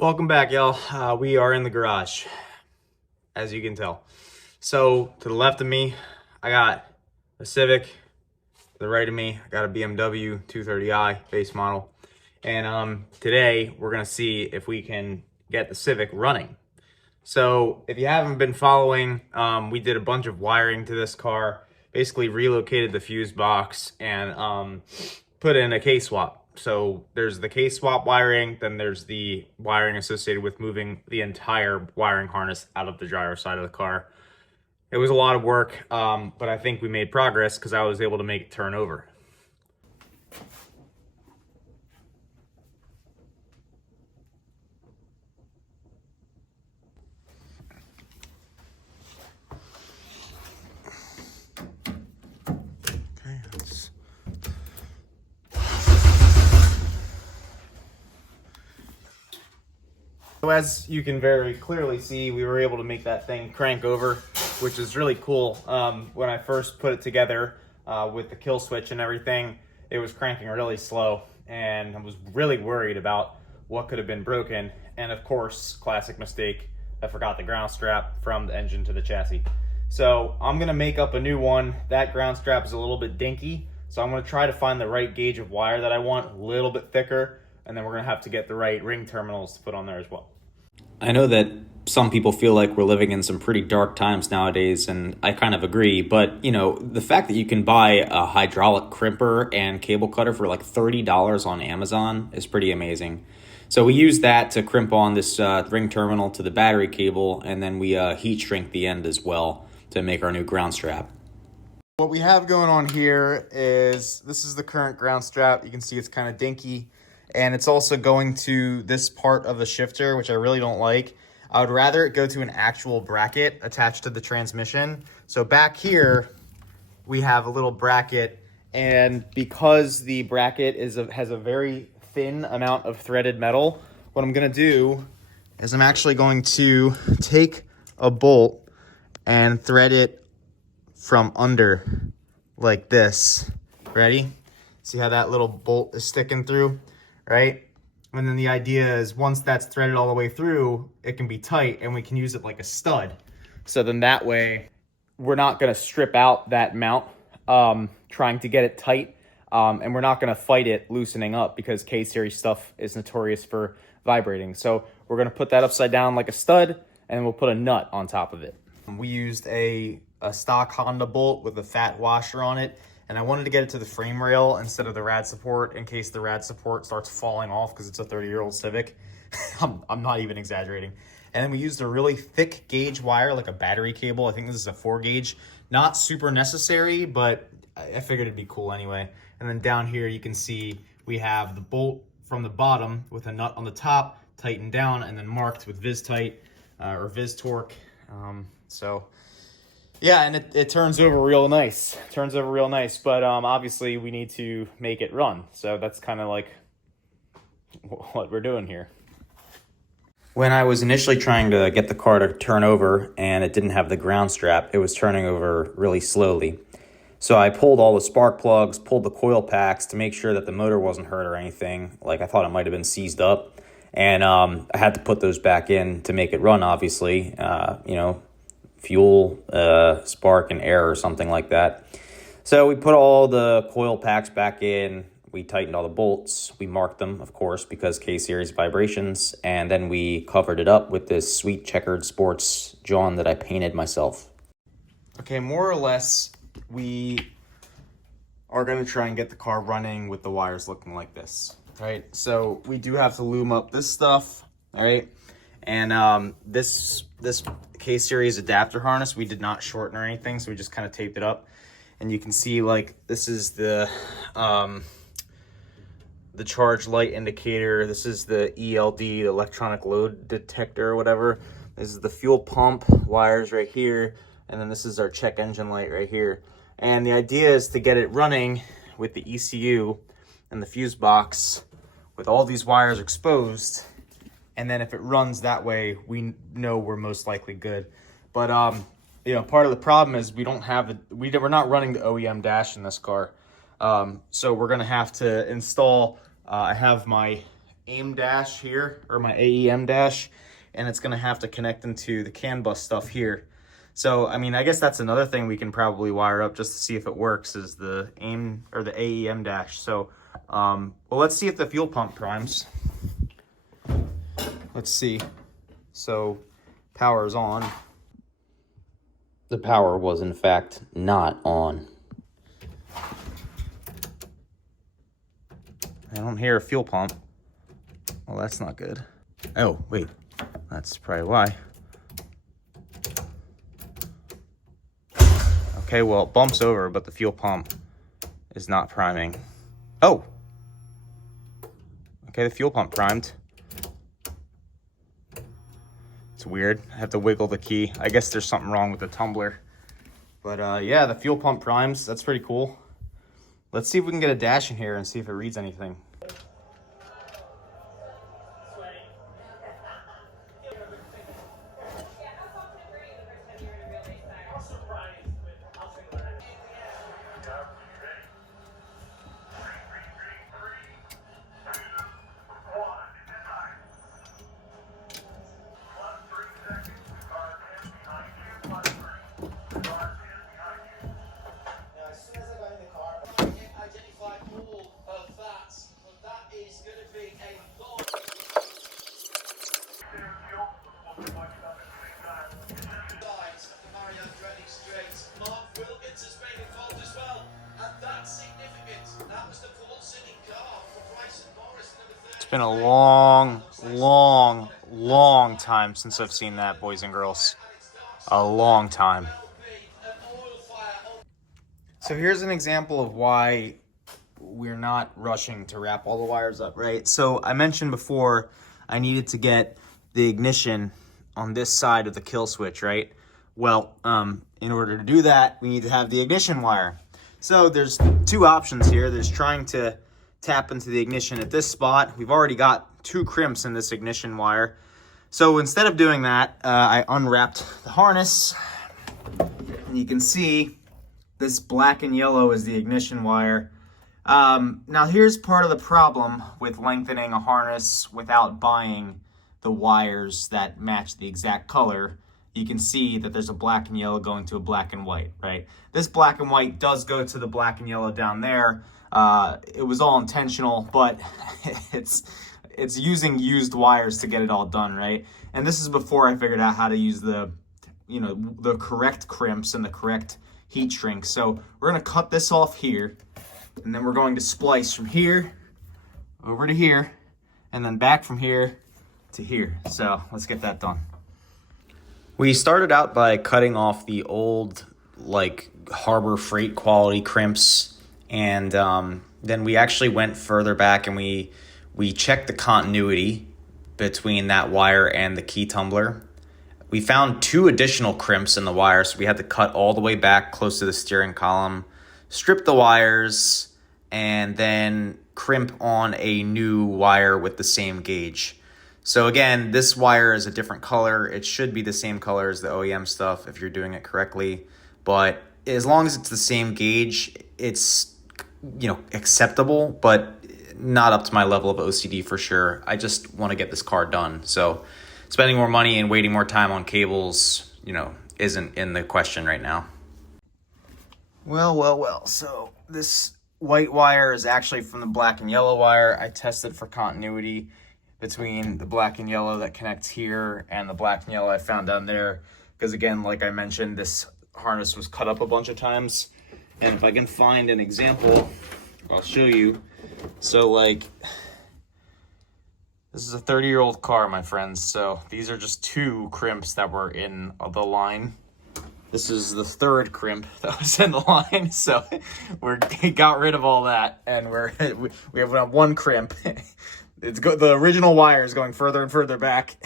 Welcome back, y'all. We are in the garage, as you can tell. So, to the left of me, I got a Civic. To the right of me, I got a BMW 230i base model. And today, we're going to see if we can get the Civic running. So, if you haven't been following, we did a bunch of wiring to this car. Basically, relocated the fuse box and put in a K-swap. So there's the K-swap wiring, then there's the wiring associated with moving the entire wiring harness out of the driver's side of the car. It was a lot of work, but I think we made progress because I was able to make it turn over. So as you can very clearly see, we were able to make that thing crank over, which is really cool. When I first put it together with the kill switch and everything, it was cranking really slow, and I was really worried about what could have been broken. And of course, classic mistake, I forgot the ground strap from the engine to the chassis. So I'm gonna make up a new one. That ground strap is a little bit dinky, so I'm gonna try to find the right gauge of wire that I want, a little bit thicker, and then we're gonna have to get the right ring terminals to put on there as well. I know that some people feel like we're living in some pretty dark times nowadays, and I kind of agree. But, you know, the fact that you can buy a hydraulic crimper and cable cutter for like $30 on Amazon is pretty amazing. So we use that to crimp on this ring terminal to the battery cable, and then we heat shrink the end as well to make our new ground strap. What we have going on here is this is the current ground strap. You can see it's kind of dinky. And it's also going to this part of the shifter, which I really don't like. I would rather it go to an actual bracket attached to the transmission. So back here, we have a little bracket. And because the bracket has a very thin amount of threaded metal, what I'm going to do is I'm actually going to take a bolt and thread it from under like this. Ready? See how that little bolt is sticking through? Right? And then the idea is once that's threaded all the way through, it can be tight and we can use it like a stud. So then that way, we're not going to strip out that mount trying to get it tight. And we're not going to fight it loosening up because K-series stuff is notorious for vibrating. So we're going to put that upside down like a stud, and we'll put a nut on top of it. We used a stock Honda bolt with a fat washer on it. And I wanted to get it to the frame rail instead of the rad support in case the rad support starts falling off because it's a 30-year-old Civic. I'm not even exaggerating. And then we used a really thick gauge wire, like a battery cable. I think this is a 4 gauge. Not super necessary, but I figured it'd be cool anyway. And then down here you can see we have the bolt from the bottom with a nut on the top, tightened down, and then marked with Viz-Tight or Viz-Torque. Yeah, and it turns over real nice. But obviously we need to make it run. So that's kind of like what we're doing here. When I was initially trying to get the car to turn over and it didn't have the ground strap, it was turning over really slowly. So I pulled all the spark plugs, pulled the coil packs to make sure that the motor wasn't hurt or anything. Like I thought it might have been seized up. And I had to put those back in to make it run, obviously. Fuel, spark, and air or something like that. So we put all the coil packs back in. We tightened all the bolts. We marked them, of course, because K-series vibrations. And then we covered it up with this sweet checkered sports John that I painted myself. Okay, more or less, we are going to try and get the car running with the wires looking like this, right? So we do have to loom up this stuff, all right? And this K-series adapter harness, we did not shorten or anything, so we just kind of taped it up. And you can see, like, this is the charge light indicator. This is the ELD, the electronic load detector or whatever. This is the fuel pump wires right here. And then this is our check engine light right here. And the idea is to get it running with the ECU and the fuse box with all these wires exposed. And then if it runs that way, we know we're most likely good. But, part of the problem is we don't have we're not running the OEM dash in this car. So we're going to have to install, I have my AIM dash here, or my AEM dash, and it's gonna have to connect into the CAN bus stuff here. So, I mean, I guess that's another thing we can probably wire up just to see if it works, is the AIM or the AEM dash. So, well, let's see if the fuel pump primes. Let's see. So, power's on. The power was in fact not on. I don't hear a fuel pump. Well, that's not good. Oh, wait. That's probably why. Okay, well, it bumps over, but the fuel pump is not priming. Oh! Okay, the fuel pump primed. It's weird. I have to wiggle the key. I guess there's something wrong with the tumbler. But yeah, the fuel pump primes. That's pretty cool. Let's see if we can get a dash in here and see if it reads anything. It's been a long time since I've seen that, boys and girls. A long time. So here's an example of why we're not rushing to wrap all the wires up, right? So I mentioned before I needed to get the ignition on this side of the kill switch, right? Well, in order to do that, we need to have the ignition wire. So there's two options here. There's trying to tap into the ignition at this spot. We've already got 2 crimps in this ignition wire. So instead of doing that, I unwrapped the harness. And you can see this black and yellow is the ignition wire. Now here's part of the problem with lengthening a harness without buying the wires that match the exact color. You can see that there's a black and yellow going to a black and white, right? This black and white does go to the black and yellow down there. It was all intentional, but it's using used wires to get it all done, right? And this is before I figured out how to use the correct crimps and the correct heat shrink. So we're gonna cut this off here, and then we're going to splice from here over to here, and then back from here to here. So let's get that done. We started out by cutting off the old, like, Harbor Freight quality crimps, and then we actually went further back and we checked the continuity between that wire and the key tumbler. We found 2 additional crimps in the wire, so we had to cut all the way back close to the steering column, strip the wires, and then crimp on a new wire with the same gauge. So again, this wire is a different color. It should be the same color as the OEM stuff if you're doing it correctly. But as long as it's the same gauge, it's, acceptable, but not up to my level of OCD for sure. I just want to get this car done. So spending more money and waiting more time on cables, isn't in the question right now. Well. So this white wire is actually from the black and yellow wire. I tested for continuity between the black and yellow that connects here and the black and yellow I found down there. Because again, like I mentioned, this harness was cut up a bunch of times. And if I can find an example, I'll show you. So like, this is a 30-year-old car, my friends. So these are just 2 crimps that were in the line. This is the 3rd crimp that was in the line. So we got rid of all that, and we have 1 crimp. The original wire is going further and further back,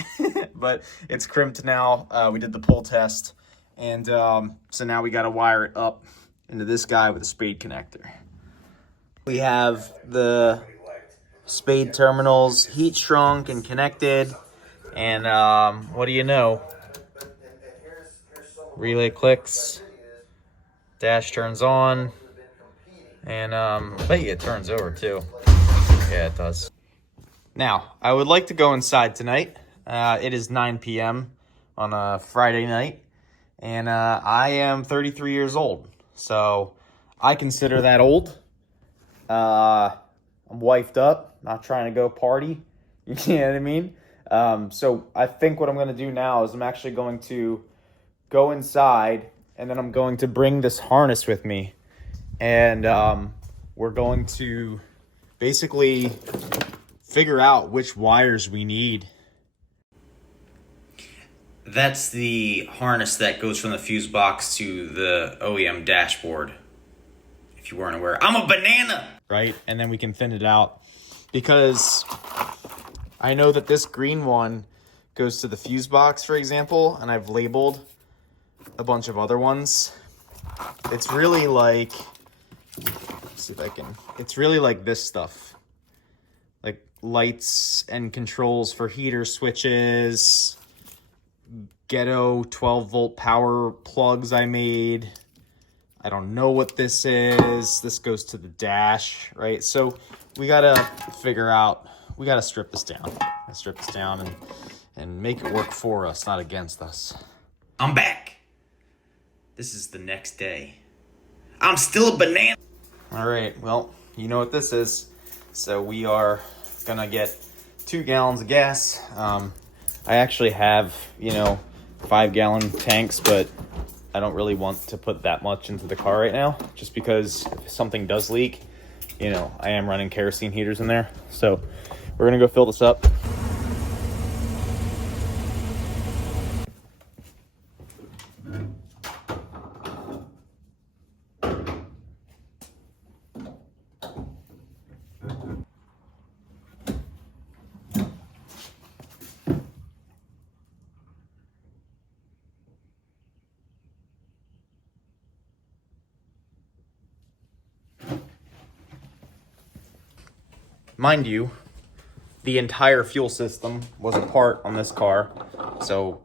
but it's crimped now. We did the pull test, and so now we got to wire it up into this guy with a spade connector. We have the spade terminals heat shrunk and connected, and what do you know? Relay clicks, dash turns on, and I bet you it turns over too. Yeah, it does. Now, I would like to go inside tonight. It is 9 p.m. on a Friday night, and I am 33 years old, so I consider that old. I'm wifed up, not trying to go party. You know what I mean? So I think what I'm going to do now is I'm actually going to go inside, and then I'm going to bring this harness with me, and we're going to basically figure out which wires we need. That's the harness that goes from the fuse box to the OEM dashboard. If you weren't aware, I'm a banana! Right? And then we can thin it out. Because I know that this green one goes to the fuse box, for example, and I've labeled a bunch of other ones. It's really like, let's see if I can, it's really like this stuff. Like lights and controls for heater switches, ghetto 12-volt power plugs I made. I don't know what this is. This goes to the dash, right? So we gotta figure out, we gotta strip this down. And make it work for us, not against us. I'm back. This is the next day. I'm still a banana. All right, well, you know what this is. So we are gonna get 2 gallons of gas. I actually have, 5-gallon tanks, but I don't really want to put that much into the car right now, just because if something does leak, I am running kerosene heaters in there. So we're gonna go fill this up. Mind you, the entire fuel system was apart on this car, so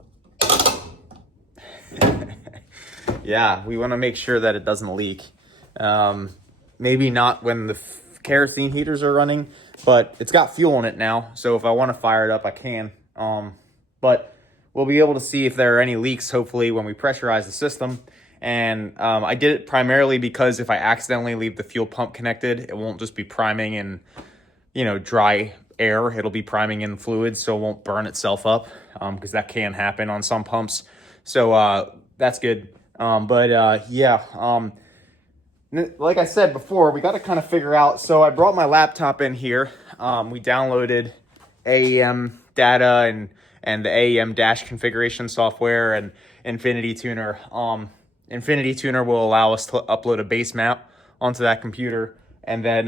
yeah, we want to make sure that it doesn't leak. Maybe not when the kerosene heaters are running, but it's got fuel in it now, so if I want to fire it up, I can. But we'll be able to see if there are any leaks, hopefully, when we pressurize the system. And I did it primarily because if I accidentally leave the fuel pump connected, it won't just be priming and dry air. It'll be priming in fluid, so it won't burn itself up, because that can happen on some pumps. So that's good. Like I said before, we got to kind of figure out. So I brought my laptop in here. We downloaded AEM data and the AEM dash configuration software and Infinity Tuner. Infinity Tuner will allow us to upload a base map onto that computer, and then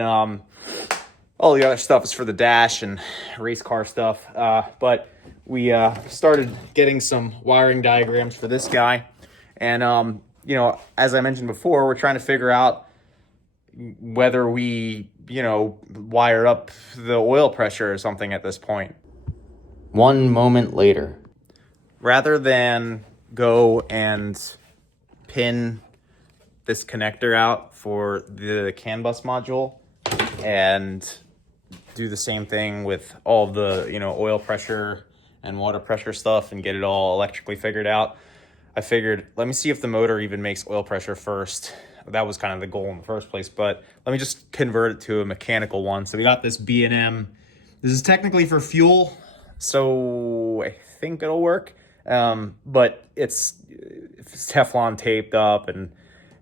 all the other stuff is for the dash and race car stuff. But we started getting some wiring diagrams for this guy. And, as I mentioned before, we're trying to figure out whether we, wire up the oil pressure or something at this point. One moment later. Rather than go and pin this connector out for the CAN bus module and do the same thing with all of the, oil pressure and water pressure stuff and get it all electrically figured out, I figured, let me see if the motor even makes oil pressure first. That was kind of the goal in the first place, but let me just convert it to a mechanical one. So we got this B&M. This is technically for fuel, so I think it'll work. But it's Teflon taped up and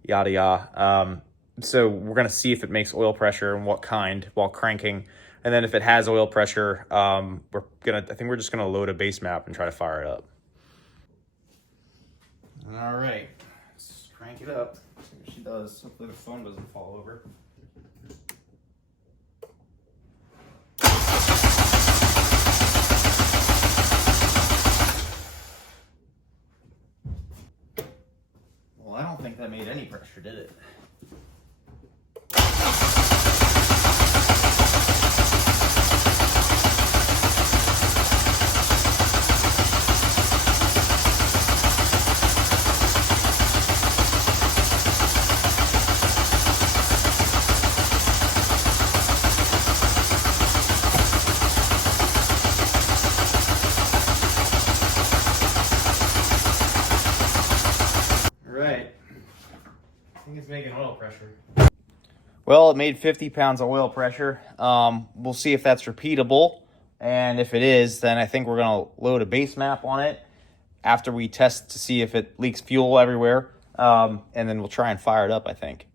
yada yada. So we're gonna see if it makes oil pressure and what kind while cranking. And then if it has oil pressure, I think we're just gonna load a base map and try to fire it up. All right, let's crank it up. See what she does. Hopefully the phone doesn't fall over. Well, I don't think that made any pressure, did it? think it's making oil pressure. Well, it made 50 pounds of oil pressure. We'll see if that's repeatable. And if it is, then I think we're going to load a base map on it after we test to see if it leaks fuel everywhere. And then we'll try and fire it up, I think.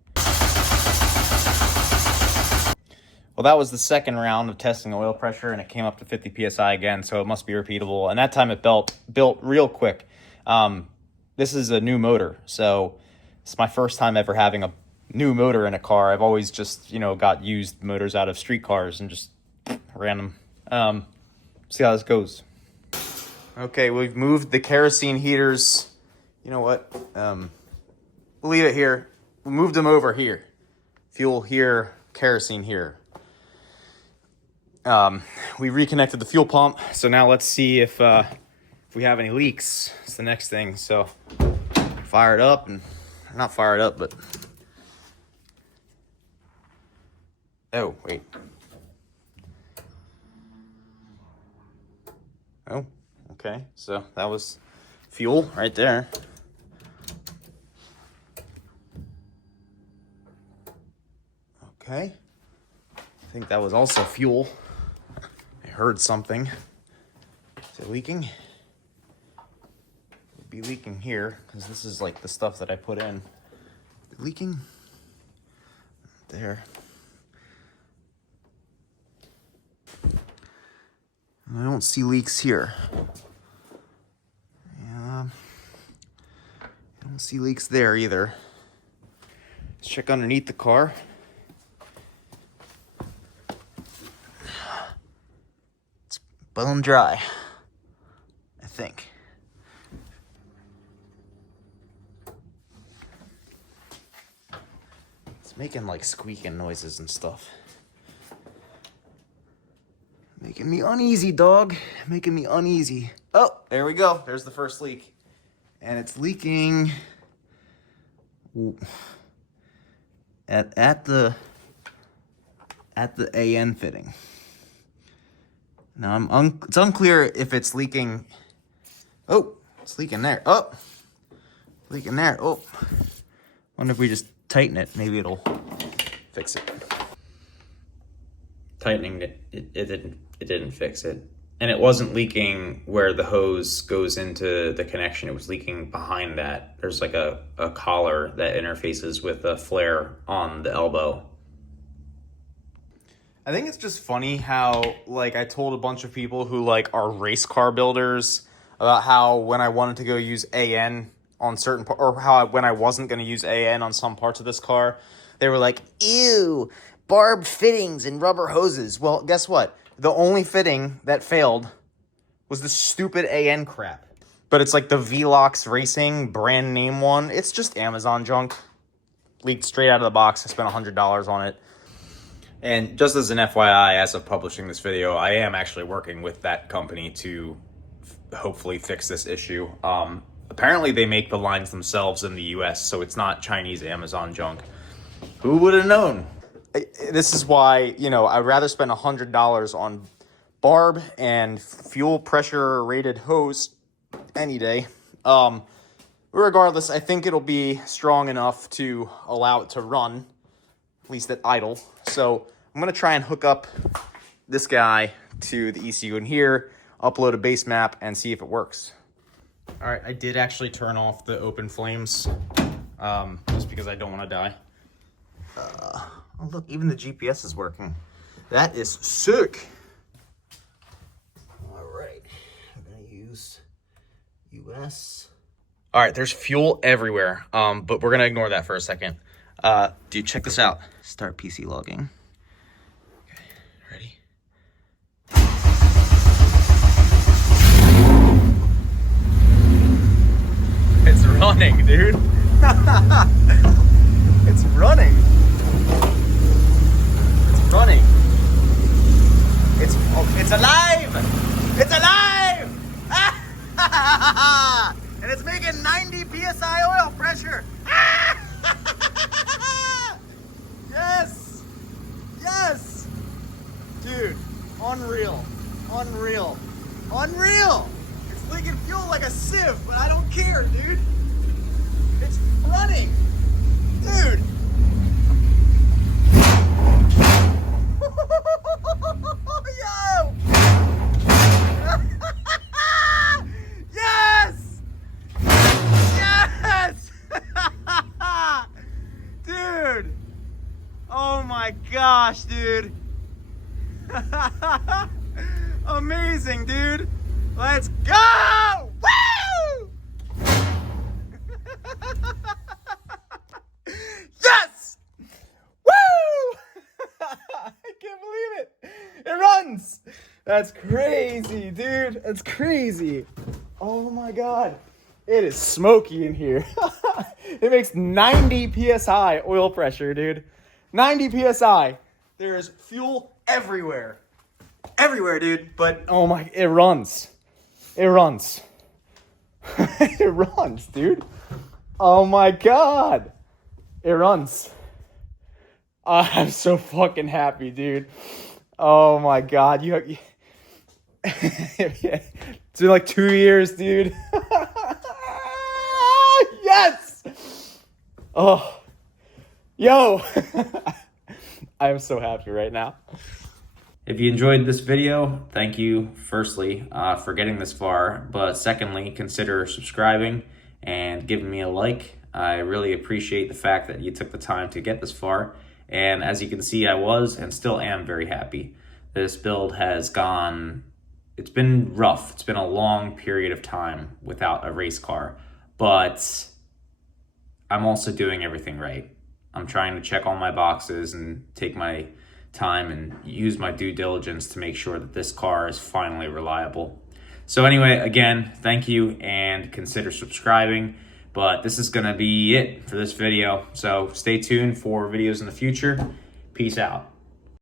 Well, that was the second round of testing the oil pressure, and it came up to 50 PSI again, so it must be repeatable. And that time it built real quick. This is a new motor, so it's my first time ever having a new motor in a car. I've always just, got used motors out of street cars and just ran them. See how this goes. Okay, we've moved the kerosene heaters. You know what? We'll leave it here. We moved them over here. Fuel here, kerosene here. We reconnected the fuel pump, so now let's see if we have any leaks. It's the next thing. So fire it up, and not fire it up, but oh wait. Oh, okay. So that was fuel right there. Okay. I think that was also fuel. I heard something. Is it leaking? It'd be leaking here, because this is like the stuff that I put in. Leaking? There. I don't see leaks here. Yeah. I don't see leaks there either. Let's check underneath the car. It's bone dry, I think. It's making like squeaking noises and stuff. Making me uneasy, dog. Making me uneasy. Oh, there we go. There's the first leak. And it's leaking at the AN fitting. Now it's unclear if it's leaking. Oh, it's leaking there. Oh, leaking there. Oh, wonder if we just tighten it. Maybe it'll fix it. Tightening it didn't fix it. And it wasn't leaking where the hose goes into the connection. It was leaking behind that. There's like a collar that interfaces with a flare on the elbow. I think it's just funny how, like, I told a bunch of people who, like, are race car builders about how when I wanted to go use AN on certain or how when I wasn't going to use AN on some parts of this car, they were like, ew, barbed fittings and rubber hoses. Well, guess what? The only fitting that failed was the stupid AN crap. But it's like the Velox Racing brand name one. It's just Amazon junk. Leaked straight out of the box. I spent $100 on it. And just as an FYI, as of publishing this video, I am actually working with that company to hopefully fix this issue. Apparently they make the lines themselves in the US, so it's not Chinese Amazon junk. Who would have known? This is why, I'd rather spend $100 on barb and fuel pressure rated hose any day. Regardless, I think it'll be strong enough to allow it to run, at least at idle. So I'm going to try and hook up this guy to the ECU in here, upload a base map, and see if it works. All right, I did actually turn off the open flames, just because I don't want to die. Oh, look, even the GPS is working. That is sick. All right, I'm going to use US. All right, there's fuel everywhere, but we're going to ignore that for a second. Dude, check this out. Start PC logging. Okay, ready? It's running, dude. It's running. It's running. It's alive. It's alive. And it's making 90 PSI oil pressure. Yes. Yes. Dude, unreal. Unreal. Unreal. It's leaking fuel like a sieve, but I don't care, dude. It's running. Dude! Yo! Yes! Yes! Dude! Oh my gosh, dude! Amazing, dude! Let's go! Woo! Yes! Woo! I can't believe it. It runs. That's crazy, dude. That's crazy. Oh my god. It is smoky in here. It makes 90 psi oil pressure, dude. 90 psi. There is fuel everywhere. Everywhere, dude. But oh my, it runs. It runs. It runs, dude. Oh my god. It runs. I'm so fucking happy, dude. Oh my god. It's been like 2 years, dude. Yes! Oh. Yo. I am so happy right now. If you enjoyed this video, thank you, firstly, for getting this far. But secondly, consider subscribing and giving me a like. I really appreciate the fact that you took the time to get this far. And as you can see, I was and still am very happy. This build has gone, it's been rough. It's been a long period of time without a race car. But I'm also doing everything right. I'm trying to check all my boxes and take my time and use my due diligence to make sure that this car is finally reliable. So anyway, again, thank you and consider subscribing. But this is going to be it for this video. So stay tuned for videos in the future. Peace out.